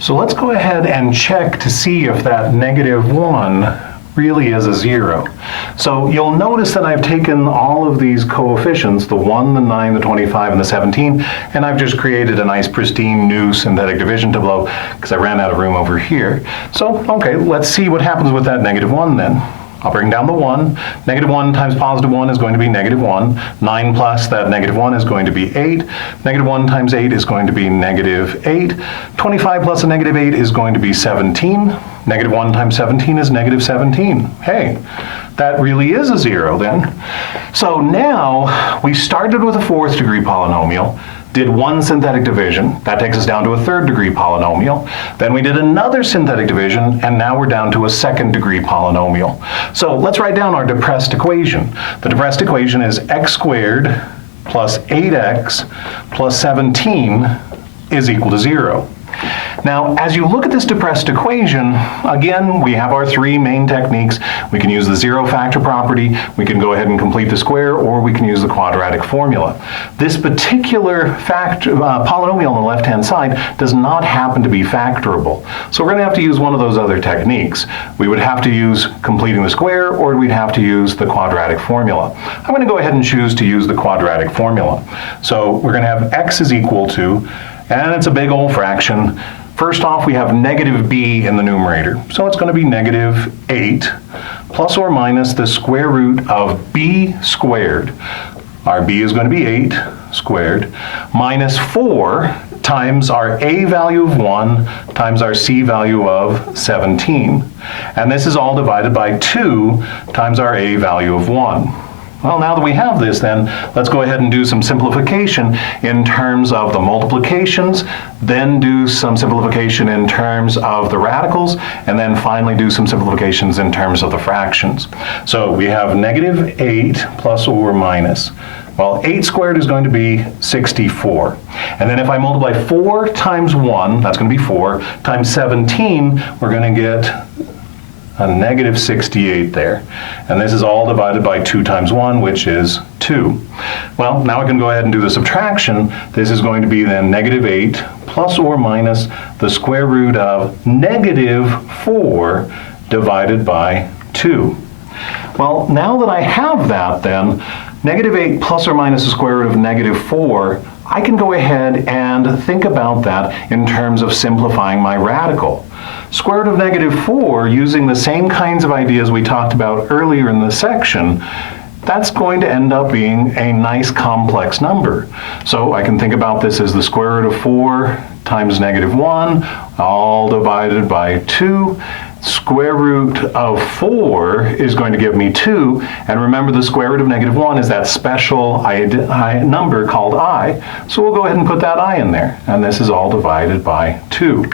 So let's go ahead and check to see if that -1 really is a 0. So you'll notice that I've taken all of these coefficients, the 1, the 9, the 25, and the 17, and I've just created a nice pristine new synthetic division tableau because I ran out of room over here. So, okay, let's see what happens with that -1 then. I'll bring down the 1. -1 times +1 is going to be -1. 9 plus that -1 is going to be 8. -1 times 8 is going to be -8. 25 plus a -8 is going to be 17. -1 times 17 is -17. Hey, that really is a 0 then. So now we started with a 4th degree polynomial, did one synthetic division. That takes us down to a 3rd degree polynomial. Then we did another synthetic division, and now we're down to a 2nd degree polynomial. So let's write down our depressed equation. The depressed equation is x squared plus 8x plus 17 is equal to 0. Now, as you look at this depressed equation, again, we have our 3 main techniques. We can use the zero factor property, we can go ahead and complete the square, or we can use the quadratic formula. This particular polynomial on the left-hand side does not happen to be factorable. So we're going to have to use one of those other techniques. We would have to use completing the square, or we'd have to use the quadratic formula. I'm going to go ahead and choose to use the quadratic formula. So we're going to have x is equal to, and it's a big old fraction. First off, we have -b in the numerator. So it's going to be -8 plus or minus the square root of b squared. Our b is going to be 8 squared minus 4 times our a value of 1 times our c value of 17. And this is all divided by 2 times our a value of 1. Well, now that we have this then, let's go ahead and do some simplification in terms of the multiplications, then do some simplification in terms of the radicals, and then finally do some simplifications in terms of the fractions. So we have -8 plus or minus. Well, 8 squared is going to be 64. And then if I multiply 4 times 1, that's going to be 4, times 17, we're going to get a -68 there. And this is all divided by 2 times 1, which is 2. Well, now I can go ahead and do the subtraction. This is going to be then -8 plus or minus the square root of -4 divided by 2. Well, now that I have that then, -8 plus or minus the square root of -4, I can go ahead and think about that in terms of simplifying my radical. Square root of -4, using the same kinds of ideas we talked about earlier in the section, that's going to end up being a nice complex number. So I can think about this as the square root of 4 times -1, all divided by 2. Square root of 4 is going to give me 2, and remember the square root of -1 is that special number called I, so we'll go ahead and put that I in there, and this is all divided by 2.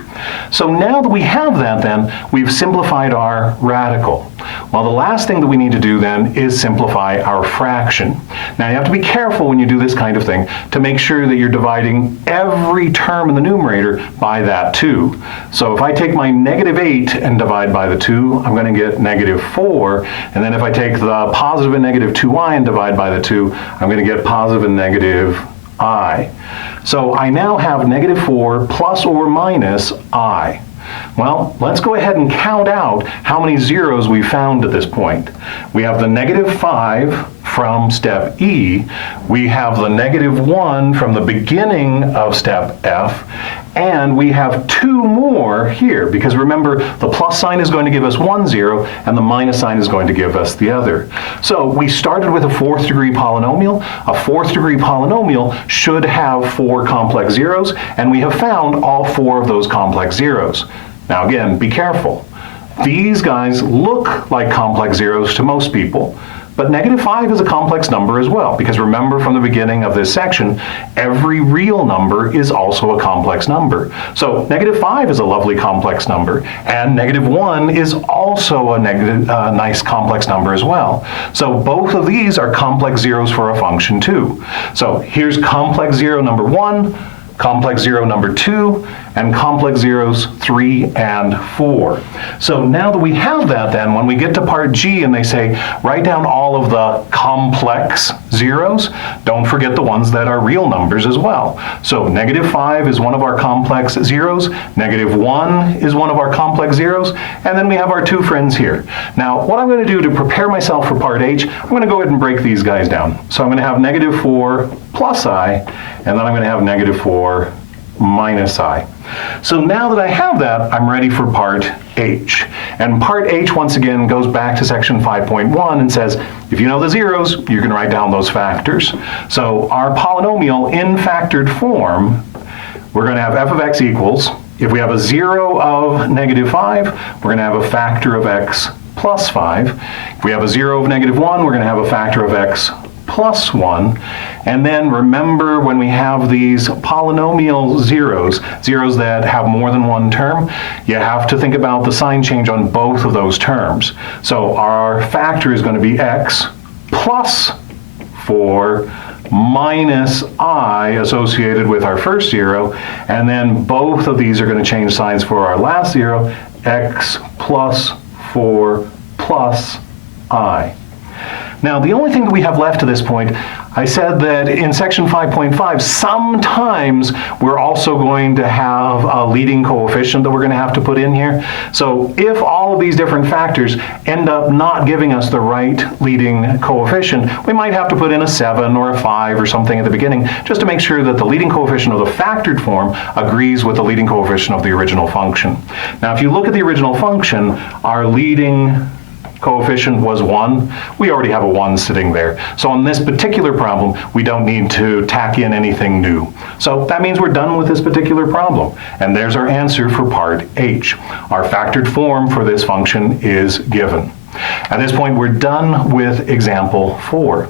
So now that we have that then, we've simplified our radical. Well, the last thing that we need to do then is simplify our fraction. Now you have to be careful when you do this kind of thing to make sure that you're dividing every term in the numerator by that 2. So if I take my -8 and divide by the 2, I'm going to get -4, and then if I take the positive and -2i and divide by the 2, I'm going to get positive and -i. So I now have -4 plus or minus I. Well, let's go ahead and count out how many zeros we found at this point. We have the -5 from step E, we have the -1 from the beginning of step F, and we have 2 more here, because remember, the plus sign is going to give us one 0, and the minus sign is going to give us the other. So we started with a 4th degree polynomial. A 4th degree polynomial should have 4 complex zeros, and we have found all 4 of those complex zeros. Now again, be careful. These guys look like complex zeros to most people, but -5 is a complex number as well, because remember from the beginning of this section, every real number is also a complex number. So -5 is a lovely complex number, and -1 is also a nice complex number as well. So both of these are complex zeros for a function too. So here's complex zero number 1, complex zero number 2, and complex zeros 3 and 4. So now that we have that, then when we get to part G and they say write down all of the complex zeros, don't forget the ones that are real numbers as well. So -5 is one of our complex zeros, -1 is one of our complex zeros, and then we have our two friends here. Now what I'm going to do to prepare myself for part H, I'm going to go ahead and break these guys down. So I'm going to have -4 plus I, and then I'm going to have -4 minus I. So now that I have that, I'm ready for part H. And part H, once again, goes back to section 5.1 and says, if you know the zeros, you can write down those factors. So our polynomial in factored form, we're going to have f of x equals, if we have a 0 of -5, we're going to have a factor of x plus 5. If we have a 0 of -1, we're going to have a factor of x plus 1. And then remember, when we have these polynomial zeros, zeros that have more than one term, you have to think about the sign change on both of those terms. So our factor is going to be x plus 4 minus I associated with our first zero, and then both of these are going to change signs for our last zero, x plus 4 plus I. Now, the only thing that we have left to this point, I said that in section 5.5, sometimes we're also going to have a leading coefficient that we're going to have to put in here. So if all of these different factors end up not giving us the right leading coefficient, we might have to put in a 7 or a 5 or something at the beginning, just to make sure that the leading coefficient of the factored form agrees with the leading coefficient of the original function. Now, if you look at the original function, our leading coefficient was 1. We already have a 1 sitting there. So on this particular problem, we don't need to tack in anything new. So that means we're done with this particular problem. And there's our answer for part H. Our factored form for this function is given. At this point, we're done with example 4.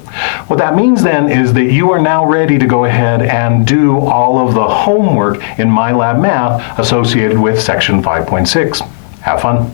What that means then is that you are now ready to go ahead and do all of the homework in MyLab Math associated with section 5.6. Have fun.